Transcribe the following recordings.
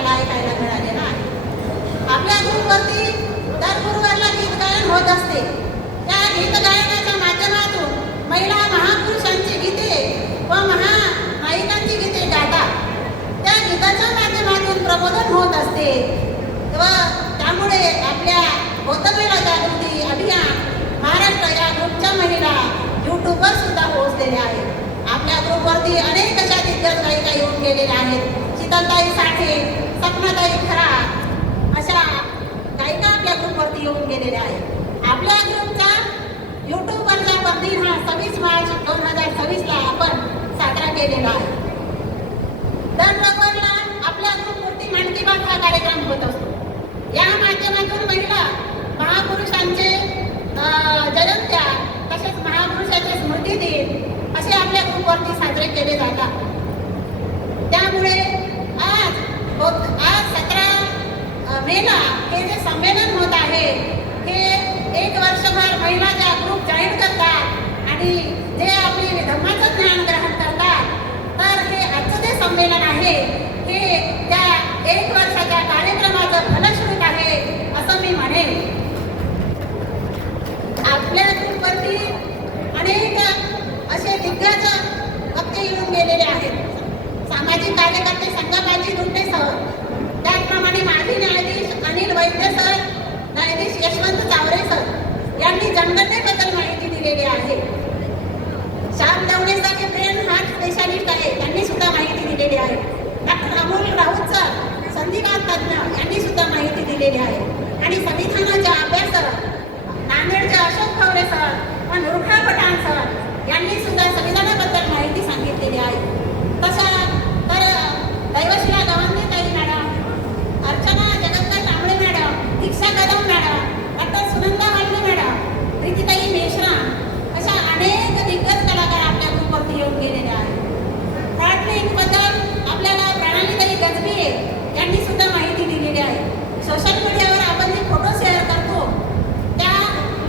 आपल्याला ऐकायला मिळालेलं आहे. आपल्या ग्रुपवरती दर गुरुवारला गीत गायन होत असते. त्या गीत गायनाच्या माध्यमातून महिला महापुरुषांची गीते व महानायिकांची गीते गातात. त्या गीताच्या माध्यमातून प्रबोधन होत असते व त्यामुळे आपल्या गौतमेला जागृती अभियान महाराष्ट्र या ग्रुपच्या महिला यूट्यूबवर सुद्धा पोहोचलेल्या आहेत. आपल्या ग्रुपवरती अनेक अशा दिग्गज गायिका येऊन गेलेल्या आहेत. शीतलताई साठे, सपनाताई खरात अशा गायिका आपल्या ग्रुपवरती येऊन गेलेल्या आहेत. आपल्या ग्रुपचा यूट्यूबवरचा बंदीन हा 26 मार्च 2026ला आपण साजरा केलेला आहे. दर रविवारला आपल्या ग्रुपवरती मन की बात हा कार्यक्रम होत असतो. या माध्यमातून महिला महापुरुषांचे जयंत्या तसेच महापुरुषाचे स्मृती दिन असे आपल्या ग्रुपवरती साजरे केले जातात. त्यामुळे आज 17 मेला हे जे संमेलन होत आहे हे 1 वर्षभर महिला ज्या ग्रुप जॉईन करतात आणि जे आपली धम्माचं ज्ञान ग्रहण करतात, तर हे आजचं जे संमेलन आहे हे त्या 1 वर्षाच्या कार्यक्रमाचं फलश्रुत आहे असं मी म्हणेन. आपल्या ग्रुपवरती अनेक असे दिग्गज वक्ते येऊन गेलेले आहेत. सामाजिक कार्यकर्ते संगमाजी दुंडे सर, त्याचप्रमाणे माजी न्यायाधीश अनिल वैद्य सर, न्यायाधीश यशवंत चावरे सर यांनी जनगणनेबद्दल माहिती दिलेली आहे. श्याम दवणे सर हे ब्रेन हार्ट स्पेशालिस्ट आहे, त्यांनी सुद्धा माहिती दिलेली आहे. डॉक्टर अमोल राऊत सर संधिवात तज्ज्ञ यांनी सुद्धा माहिती दिलेली आहे. आणि संविधानाच्या अभ्यासक नांदेडचे अशोक खवरे सर व नुरखा पठाण सर यांनी सुद्धा संविधानाबद्दल माहिती सांगितलेली आहे. तशा तर दैवशिला गवंदेताई मॅडम, अर्चना जगत्ता कांबळे मॅडम, दीक्षा Kadam madam, doctor Sunanda वाल्ले madam, प्रीतीताई Meshram अशा अनेक दिग्गज कलाकार आपल्या ग्रुपवरती येऊन गेलेले आहेत. फ्रंटलाईनबद्दल आपल्याला प्रणालीताई गजबिये यांनी सुद्धा माहिती दिलेली आहे. सोशल मीडियावर आपण जे फोटो शेअर करतो त्या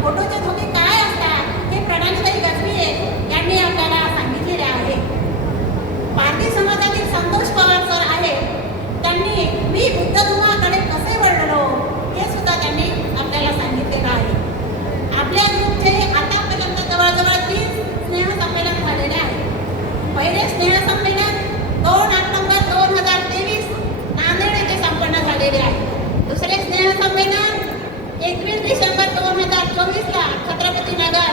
फोटोचे धोके काय असतात हे प्रणालीताई गजबिये यांनी आपल्याला सांगितलेले आहे. भारतीय समाजातील संतोष पवार सर आहेत, त्यांनी मी बुद्ध धर्माकडे कसे वळलो हे सुद्धा त्यांनी आपल्याला सांगितलेलं आहे. आपल्या ग्रुपचे आतापर्यंत जवळजवळ 3 स्नेहसंमेलन झालेले आहे. पहिले स्नेहसंमेलन 2 ऑक्टोबर 2023 नांदेड येथे संपन्न झालेले आहे. दुसरे स्नेहसंमेलन 21 डिसेंबर 2024ला छत्रपती नगर,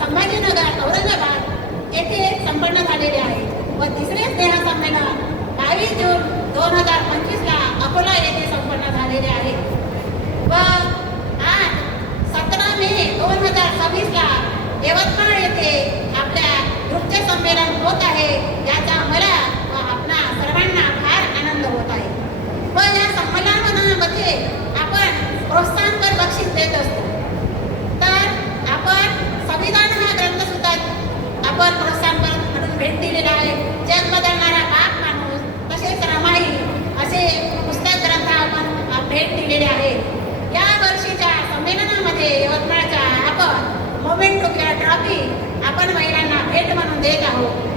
संभाजीनगर, औरंगाबाद येथे संपन्न झालेले आहे. व तिसरे स्नेहसंमेलन 22 जून 2025ला अकोला येथे संपन्न झालेले आहे. व आज 17 मे 2026ला यवतमाळ येथे आपल्या ग्रुपचे संमेलन होत आहे. याचा मला व आपणा सर्वांना फार आनंद होत आहे. व या संमेलनामध्ये आपण प्रोत्साहनपर बक्षीस देत असतो. तर आपण संविधान हा ग्रंथ सुद्धा आपण प्रोत्साहनपर म्हणून भेट दिलेला आहे. जग बदलणारा बाप माणूस तसेच रमाई असे पुस्तक ग्रंथ आपण भेट दिलेले आहे. या वर्षीच्या संमेलनामध्ये यवतमाळच्या आपण मोमेंटो किंवा ट्रॉफी आपण महिलांना भेट म्हणून देत आहोत.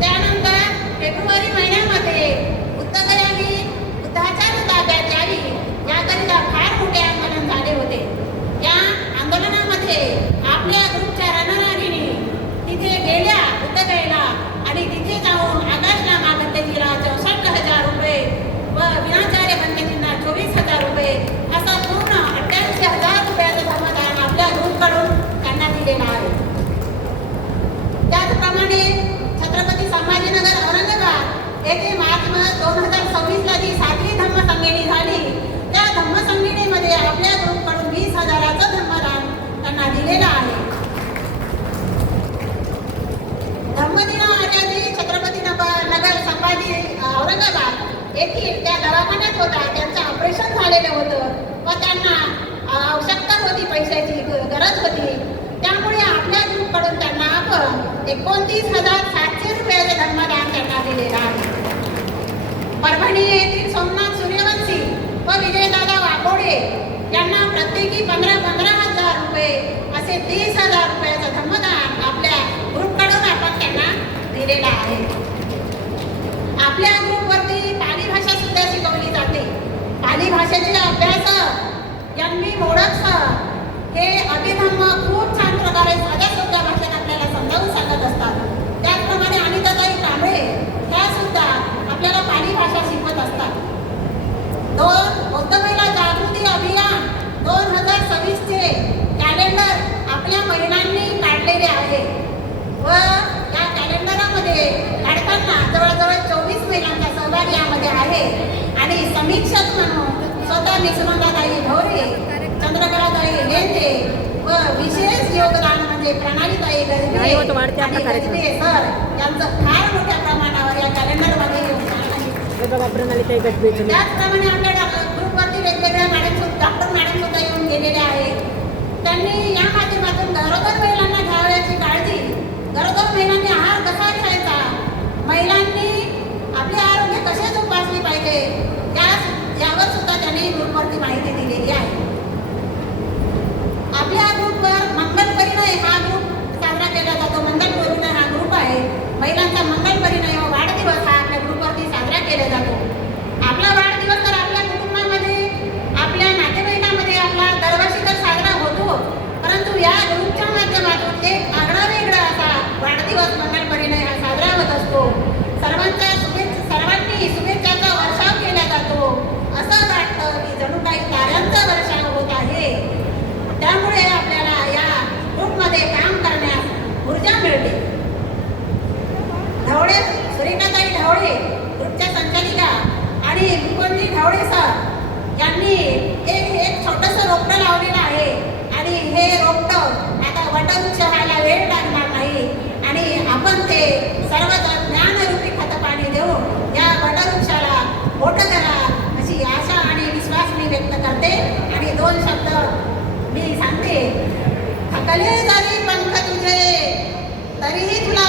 त्यानंतर फेब्रुवारी महिन्यामध्ये बुद्धगयाने बुद्धाच्या ताब्यात यावी याकरिता फार मोठे आंदोलन झाले होते. या आंदोलनामध्ये आपल्या ग्रुपच्या रणरागिणी तिथे गेल्या बुद्धगयेला आणि तिथे जाऊन आकाशला मागत्याजीला 64,000 रुपये व विनाचार्य पंडितांना 24,000 रुपये असा पूर्ण 88,000 रुपयाचं धर्मदान आपल्या ग्रुपकडून त्यांना दिलेलं आहे. त्याचप्रमाणे छत्रपती संभाजीनगर, औरंगाबाद येथे मार्च 2026ला जी 7वी धम्मसंगीणी झाली, त्या धम्मसंगीणीमध्ये आपल्या ग्रुपकडून 20,000चं धर्मदान त्यांना दिलेलं आहे. धम्मदिनाआधी छत्रपती नगर, संभाजी, औरंगाबाद येथील त्या दवाखान्यात होता. त्यांचं ऑपरेशन झालेलं होतं व त्यांना आवश्यकता होती, पैशाची गरज होती. त्यामुळे आपल्या ग्रुपकडून त्यांना आपण 29,700 रुपयाचे धर्मदान त्यांना दिलेलं आहे. परभणी येथील सोमनाथ सूर्यवंशी व विजयदादा वाकोडे यांना प्रत्येकी 15,000 रुपये असे 30,000 रुपयाचं धर्मदान आपल्या ग्रुपकडून आपण त्यांना दिलेलं आहे. आपल्या ग्रुपवरती पाणी तन्वी मोडक सर हे अभिधम्म खूप छान प्रकारे साध्या सोप्या भाषेत आपल्याला समजावून सांगत असतात. त्याचप्रमाणे अनिताताई कांबळे ह्या सुद्धा आपल्याला पाली भाषा शिकवत असतात. बौद्ध महिला जागृती अभियान 2026 चे कॅलेंडर आपल्या महिलांनी काढलेले आहे व या कॅलेंडरामध्ये काढताना जवळजवळ 24 महिलांचा सहभाग यामध्ये आहे आणि समीक्षक म्हणून स्वतः निसुमंदाताई ढवळे, चंद्रकलाताई लेंडे व विशेष योगदान म्हणजे प्रणालीताई गजबे आणि गजबे सर यांचं फार मोठ्या प्रमाणावर या कॅलेंडरमध्ये योगदान आहे. त्याचप्रमाणे आपल्या ग्रुपवरती वेगवेगळ्या डॉक्टर मॅडम सुद्धा येऊन गेलेल्या आहेत. त्यांनी या माध्यमातून गरोदर महिलांना घ्यावयाची काळजी, गरोदर महिलांनी आहार कसा घ्यायचा, महिलांनी आपले आरोग्य कसे जोपासले पाहिजे यावर सुद्धा त्यांनी ग्रुपवरती माहिती दिलेली आहे. आपल्या ग्रुपवर मंगल परिणय हा ग्रुप साजरा केला जातो. मंगल परिणय हा ग्रुप आहे. महिलांचा मंगल परिणय व वाढदिवस हा आपल्या ग्रुपवरती साजरा केला जातो. आपला वाढदिवस तर आपल्या कुटुंबामध्ये, आपल्या नातेवाईकामध्ये आपला दरवर्षी तर साजरा होतो, परंतु या ग्रुपच्या माध्यमातून एक आगळा वेगळा असा वाढदिवस मंगल परिणय हा साजरा होत असतो. सर्वांनी शुभेच्छाचा वर्षाव केला जातो. असं वाटतं की जणू काही ताऱ्यांचा वर्षाव होत आहे. त्यामुळे आपल्याला या ग्रुपमध्ये काम करण्यास ऊर्जा मिळते. ढवळे, सुरेखाताई ढवळे ग्रुपच्या संचालिका आणि मुकुंदजी ढवळे सर यांनी एक छोटंसं रोपटं लावलेलं आहे आणि हे रोपटं आता वटवृक्ष व्हायला वेळ लागणार नाही आणि आपण ते सर्वजण ज्ञानरूपी खतपाणी देऊन या वटवृक्षाला मोठं करा अशी आशा आणि विश्वास मी व्यक्त करते आणि 2 शब्द मी सांगते. थकले जरी पंख तुझे तरीही तुला